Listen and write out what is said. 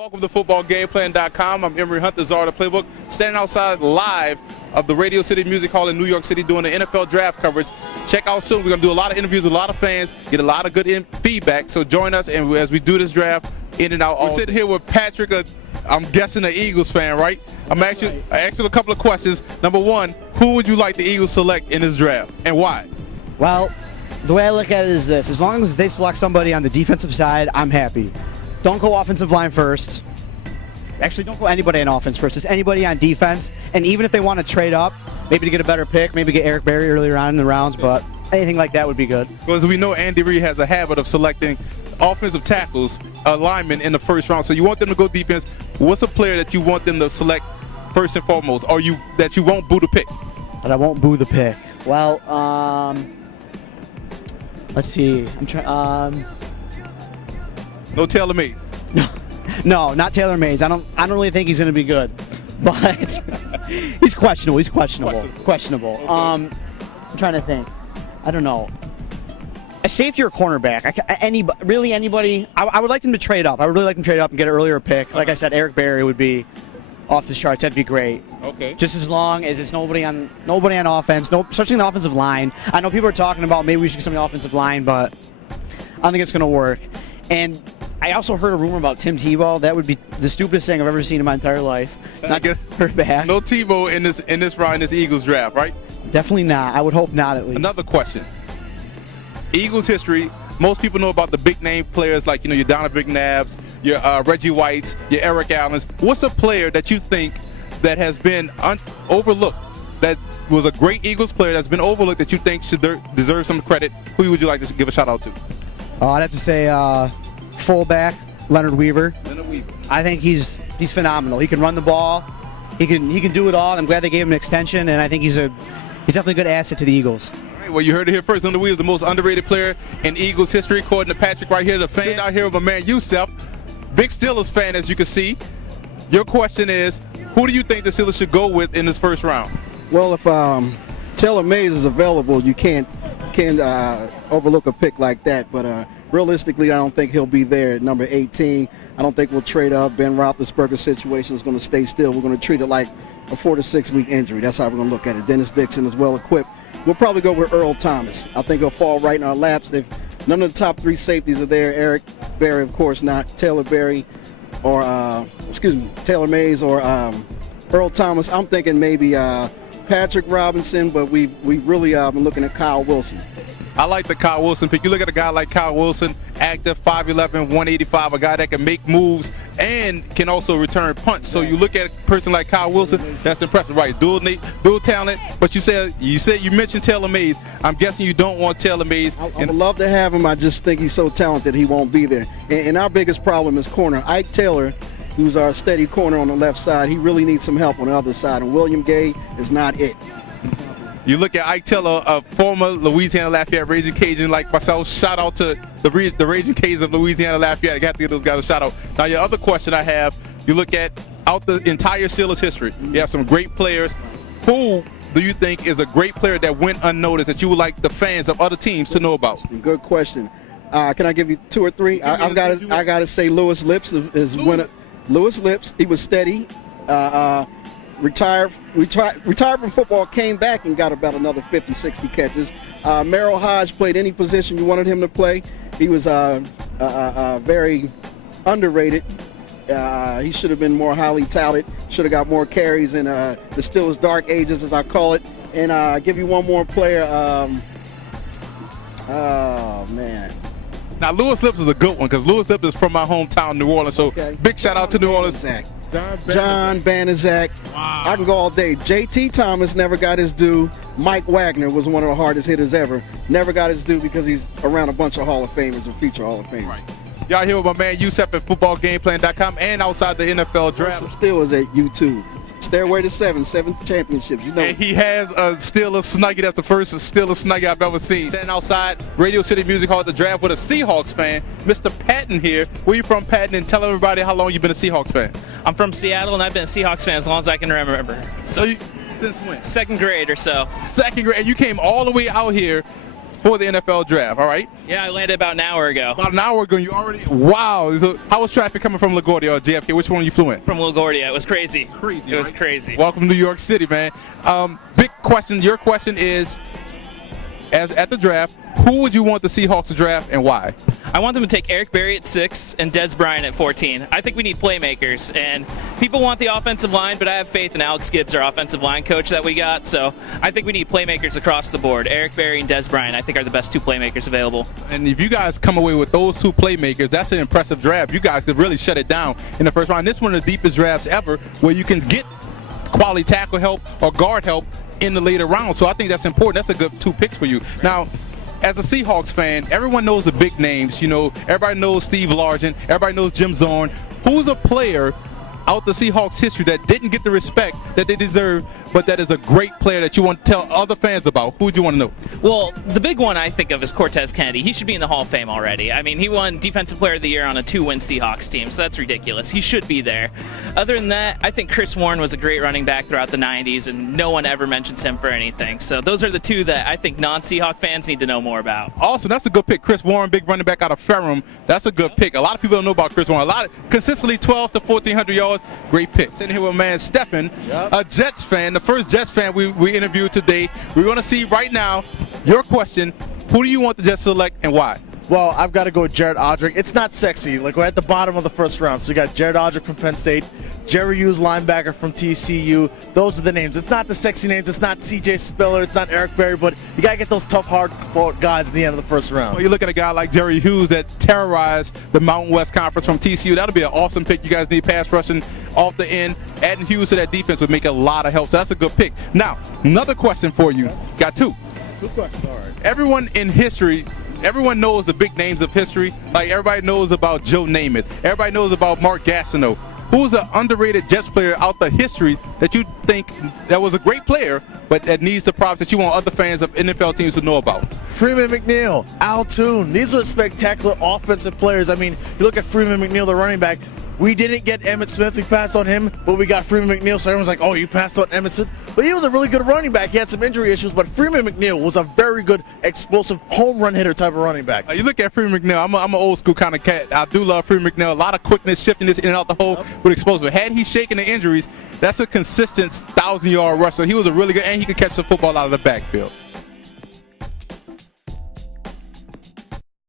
Welcome to footballgameplan.com. I'm Emory Hunt, the czar of the playbook, standing outside live of the Radio City Music Hall in New York City doing the NFL draft coverage. Check out soon. We're going to do a lot of interviews with a lot of fans, get a lot of good feedback. So join us and as we do this draft in and out. We're sitting here with Patrick, I'm guessing an Eagles fan, right? I asked you a couple of questions. Number one, who would you like the Eagles select in this draft and why? Well, the way I look at it is this. As long as they select somebody on the defensive side, I'm happy. Don't go offensive line first. Actually, don't go anybody on offense first. Just anybody on defense. And even if they want to trade up, maybe to get a better pick, maybe get Eric Berry earlier on in the rounds, but anything like that would be good. Because we know Andy Reid has a habit of selecting offensive tackles, linemen in the first round. So you want them to go defense. What's a player that you want them to select first and foremost, or that you won't boo the pick? But I won't boo the pick. Well, let's see. I'm trying. No Taylor Mays. No, not Taylor Mays. I don't really think he's going to be good, but he's questionable. Questionable. Okay. I'm trying to think. I don't know. A safety or cornerback? Anybody? I would like them to trade up. I would really like them to trade up and get an earlier pick. Like I said, Eric Berry would be off the charts. That'd be great. Okay. Just as long as it's nobody on offense, especially in the offensive line. I know people are talking about maybe we should get somebody on the offensive line, but I don't think it's going to work. And I also heard a rumor about Tim Tebow. That would be the stupidest thing I've ever seen in my entire life. Not get hurt back. No Tebow in this round in this Eagles draft, right? Definitely not. I would hope not, at least. Another question. Eagles history. Most people know about the big name players like your Donovan McNabbs, your Reggie Whites, your Eric Allens. What's a player that you think that has been overlooked, that was a great Eagles player that's been overlooked that you think should deserve some credit? Who would you like to give a shout out to? I'd have to say fullback Leonard Weaver. Leonard Weaver. I think he's phenomenal. He can run the ball. He can do it all. I'm glad they gave him an extension, and I think he's definitely a good asset to the Eagles. All right, well, you heard it here first. Leonard Weaver is the most underrated player in Eagles history, according to Patrick right here, the fan out here with my man Youssef. Big Steelers fan, as you can see. Your question is, who do you think the Steelers should go with in this first round? Well, if Taylor Mays is available, you can't overlook a pick like that. But realistically, I don't think he'll be there at number 18. I don't think we'll trade up. Ben Roethlisberger's situation is going to stay still. We're going to treat it like a 4 to 6 week injury. That's how we're going to look at it. Dennis Dixon is well equipped. We'll probably go with Earl Thomas. I think he'll fall right in our laps. None of the top 3 safeties are there. Eric Berry, of course, not. Taylor Berry, or Taylor Mays, or Earl Thomas. I'm thinking maybe Patrick Robinson, but we've really been looking at Kyle Wilson. I like the Kyle Wilson pick. You look at a guy like Kyle Wilson, active, 5'11", 185, a guy that can make moves and can also return punts. So you look at a person like Kyle Wilson, that's impressive, right? Dual talent. But you mentioned Taylor Mays. I'm guessing you don't want Taylor Mays. I would love to have him. I just think he's so talented he won't be there. And our biggest problem is corner. Ike Taylor, who's our steady corner on the left side, he really needs some help on the other side. And William Gay is not it. You look at Ike Taylor, a former Louisiana Lafayette Raging Cajun like myself. Shout out to the Raging Cajuns of Louisiana Lafayette. I got to give those guys a shout out. Now, your other question I have, you look at out the entire Steelers history. You have some great players. Who do you think is a great player that went unnoticed that you would like the fans of other teams to know about? Good question. Can I give you 2 or 3? I got to say Louis Lips is winner. Louis Lips, he was steady. Retired from football, came back and got about another 50, 60 catches. Merrill Hodge played any position you wanted him to play. He was very underrated. He should have been more highly touted. Should have got more carries in the Steelers' dark ages, as I call it. And I'll give you one more player. Oh, man. Now, Louis Lips is a good one because Louis Lips is from my hometown, New Orleans. So big shout out to New Orleans. John Banaszak. Wow. I can go all day. J.T. Thomas never got his due. Mike Wagner was one of the hardest hitters ever. Never got his due because he's around a bunch of Hall of Famers and future Hall of Famers. Right. Y'all here with my man Youssef at footballgameplan.com and outside the NFL draft. Still is at YouTube. Stairway to 7 championships. You know. And he has a Steelers Snuggie. That's the first Steelers Snuggie I've ever seen. Standing outside Radio City Music Hall at the draft with a Seahawks fan, Mr. Patton here. Where you from, Patton? And tell everybody how long you've been a Seahawks fan. I'm from Seattle, and I've been a Seahawks fan as long as I can remember. So since when? Second grade or so. Second grade. And you came all the way out here for the NFL draft. All right. Yeah, I landed about an hour ago. About an hour ago, you already. Wow. So how was traffic coming from LaGuardia or JFK? Which one you flew in? From LaGuardia. It was crazy. Crazy. It was right? crazy. Welcome to New York City, man. Big question. Your question is, as at the draft, who would you want the Seahawks to draft and why? I want them to take Eric Berry at 6 and Des Bryant at 14. I think we need playmakers, and people want the offensive line, but I have faith in Alex Gibbs, our offensive line coach that we got. So I think we need playmakers across the board. Eric Berry and Des Bryant, I think, are the best 2 playmakers available. And if you guys come away with those 2 playmakers, that's an impressive draft. You guys could really shut it down in the first round. This is one of the deepest drafts ever, where you can get quality tackle help or guard help in the later rounds. So I think that's important. That's a good 2 picks for you. Now, as a Seahawks fan, everyone knows the big names. You know, everybody knows Steve Largent. Everybody knows Jim Zorn. Who's a player out the Seahawks history that didn't get the respect that they deserve, but that is a great player that you want to tell other fans about? Who would you want to know? Well, the big one I think of is Cortez Kennedy. He should be in the Hall of Fame already. I mean, he won Defensive Player of the Year on a 2-win Seahawks team, so that's ridiculous. He should be there. Other than that, I think Chris Warren was a great running back throughout the 90s, and no one ever mentions him for anything. So those are the 2 that I think non-Seahawk fans need to know more about. Awesome. That's a good pick. Chris Warren, big running back out of Ferrum. That's a good pick. A lot of people don't know about Chris Warren. Consistently 12 to 1,400 yards. Great pick. Sitting here with man Stefon, a Jets fan, the first Jets fan we interviewed today. We're going to see right now your question. Who do you want the Jets to select and why? Well, I've got to go with Jared Odrick. It's not sexy. Like, we're at the bottom of the first round. So you got Jared Odrick from Penn State, Jerry Hughes, linebacker from TCU. Those are the names. It's not the sexy names. It's not C.J. Spiller. It's not Eric Berry. But you got to get those tough, hard guys at the end of the first round. Well, you look at a guy like Jerry Hughes that terrorized the Mountain West Conference from TCU. That'll be an awesome pick. You guys need pass rushing off the end. Adding Hughes to that defense would make a lot of help. So that's a good pick. Now, another question for you. Got 2. 2 questions. All right. Everyone in history, everyone knows the big names of history. Like, everybody knows about Joe Namath. Everybody knows about Mark Gastineau. Who's an underrated Jets player out the history that you think that was a great player, but that needs the props that you want other fans of NFL teams to know about? Freeman McNeil, Al Toon. These are spectacular offensive players. I mean, you look at Freeman McNeil, the running back. We didn't get Emmitt Smith. We passed on him, but we got Freeman McNeil. So everyone's like, oh, you passed on Emmitt Smith. But he was a really good running back. He had some injury issues, but Freeman McNeil was a very good, explosive, home run hitter type of running back. You look at Freeman McNeil. I'm an old school kind of cat. I do love Freeman McNeil. A lot of quickness, shiftiness in and out the hole with explosive. Had he shaken the injuries, that's a consistent 1,000-yard rusher. He was a really good, and he could catch the football out of the backfield.